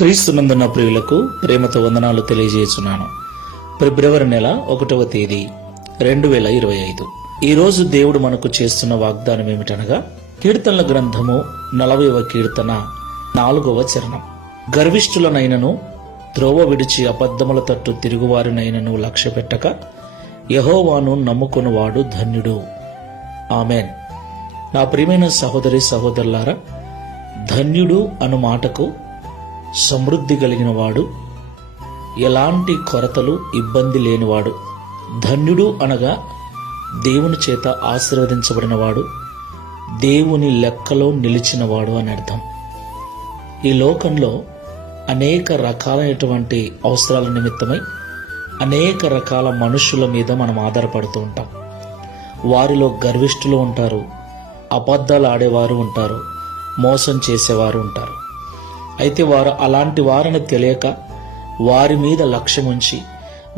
క్రీస్తునందున్న ప్రియులకు ప్రేమతో వందనాలు తెలియజేస్తున్నాను. ఫిబ్రవరి నెల 1వ తేదీ 2025. ఈరోజు దేవుడు మనకు చేస్తున్న వాగ్దానం ఏమిటనగా, కీర్తనల గ్రంథము 40వ కీర్తన 4వ చరణం. గర్విష్ఠులనైనను త్రోవ విడిచి అబద్ధముల తట్టు తిరుగువారినైనను లక్ష్య పెట్టక యెహోవాను నమ్ముకొనువాడు ధన్యుడు. ఆమెన్. నా ప్రియమైన సహోదరి సహోదరులారా, ధన్యుడు అను మాటకు సమృద్ధి కలిగిన వాడు, ఎలాంటి కొరతలు ఇబ్బంది లేనివాడు. ధన్యుడు అనగా దేవుని చేత ఆశీర్వదించబడినవాడు, దేవుని లెక్కలో నిలిచినవాడు అని అర్థం. ఈ లోకంలో అనేక రకాలైనటువంటి అవసరాల నిమిత్తమై అనేక రకాల మనుషుల మీద మనం ఆధారపడుతూ ఉంటాం. వారిలో గర్విష్ఠులు ఉంటారు, అబద్ధాలు ఆడేవారు ఉంటారు, మోసం చేసేవారు ఉంటారు. అయితే వారు అలాంటి వారిని తెలియక వారి మీద లక్ష్యముంచి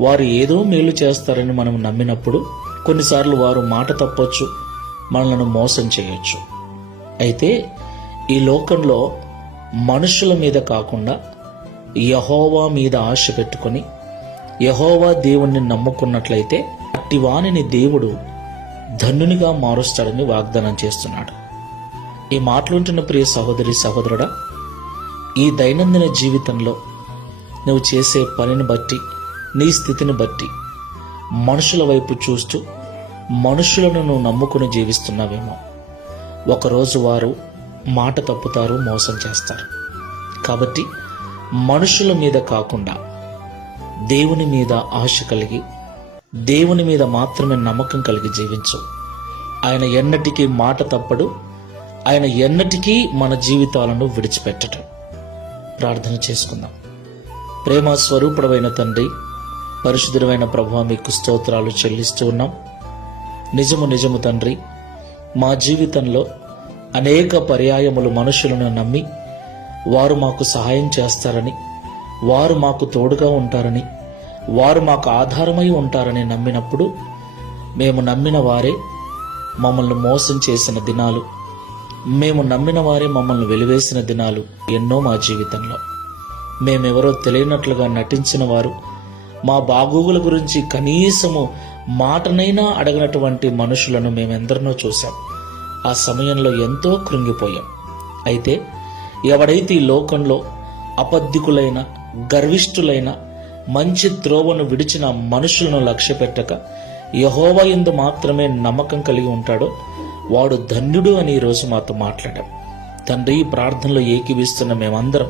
వారు ఏదో మేలు చేస్తారని మనం నమ్మినప్పుడు కొన్నిసార్లు వారు మాట తప్పొచ్చు, మనలను మోసం చేయొచ్చు. అయితే ఈ లోకంలో మనుషుల మీద కాకుండా యెహోవా మీద ఆశ పెట్టుకొని యెహోవా దేవుణ్ణి నమ్ముకున్నట్లయితే అట్టి వానిని దేవుడు ధన్యునిగా మారుస్తాడని వాగ్దానం చేస్తున్నాడు. ఈ మాటలుంటున్న ప్రియ సహోదరి సహోదరుడా, ఈ దైనందిన జీవితంలో నువ్వు చేసే పనిని బట్టి, నీ స్థితిని బట్టి మనుషుల వైపు చూస్తూ మనుషులను నువ్వు నమ్ముకుని జీవిస్తున్నావేమో. ఒకరోజు వారు మాట తప్పుతారు, మోసం చేస్తారు. కాబట్టి మనుషుల మీద కాకుండా దేవుని మీద ఆశ కలిగి దేవుని మీద మాత్రమే నమ్మకం కలిగి జీవించు. ఆయన ఎన్నటికీ మాట తప్పడు, ఆయన ఎన్నటికీ మన జీవితాలను విడిచిపెట్టడు. ప్రార్థన చేసుకుందాం. ప్రేమ స్వరూపుడమైన తండ్రి, పరిశుద్ధుడైన ప్రభువా, మీకు స్తోత్రాలు చెల్లిస్తూ ఉన్నాం. నిజము తండ్రి, మా జీవితంలో అనేక పర్యాయములు మనుషులను నమ్మి వారు మాకు సహాయం చేస్తారని, వారు మాకు తోడుగా ఉంటారని, వారు మాకు ఆధారమై ఉంటారని నమ్మినప్పుడు మేము నమ్మిన వారే మమ్మల్ని మోసం చేసిన దినాలు, మేము నమ్మిన వారే మమ్మల్ని వెలివేసిన దినాలు ఎన్నో మా జీవితంలో. మేమెవరో తెలియనట్లుగా నటించిన వారు, మా బాగోగుల గురించి కనీసము మాటనైనా అడగనటువంటి మనుషులను మేమెందరినో చూశాం. ఆ సమయంలో ఎంతో కృంగిపోయాం. అయితే ఎవడైతే ఈ లోకంలో అబద్ధికులైన, గర్విష్ఠులైన, మంచి త్రోవను విడిచిన మనుషులను లక్ష్య పెట్టక యెహోవా యందు మాత్రమే నమ్మకం కలిగి ఉంటాడో వాడు ధన్యుడు అని ఈరోజు మాతో మాట్లాడాం. తండ్రి, ఈ ప్రార్థనలో ఏకీవిస్తున్న మేమందరం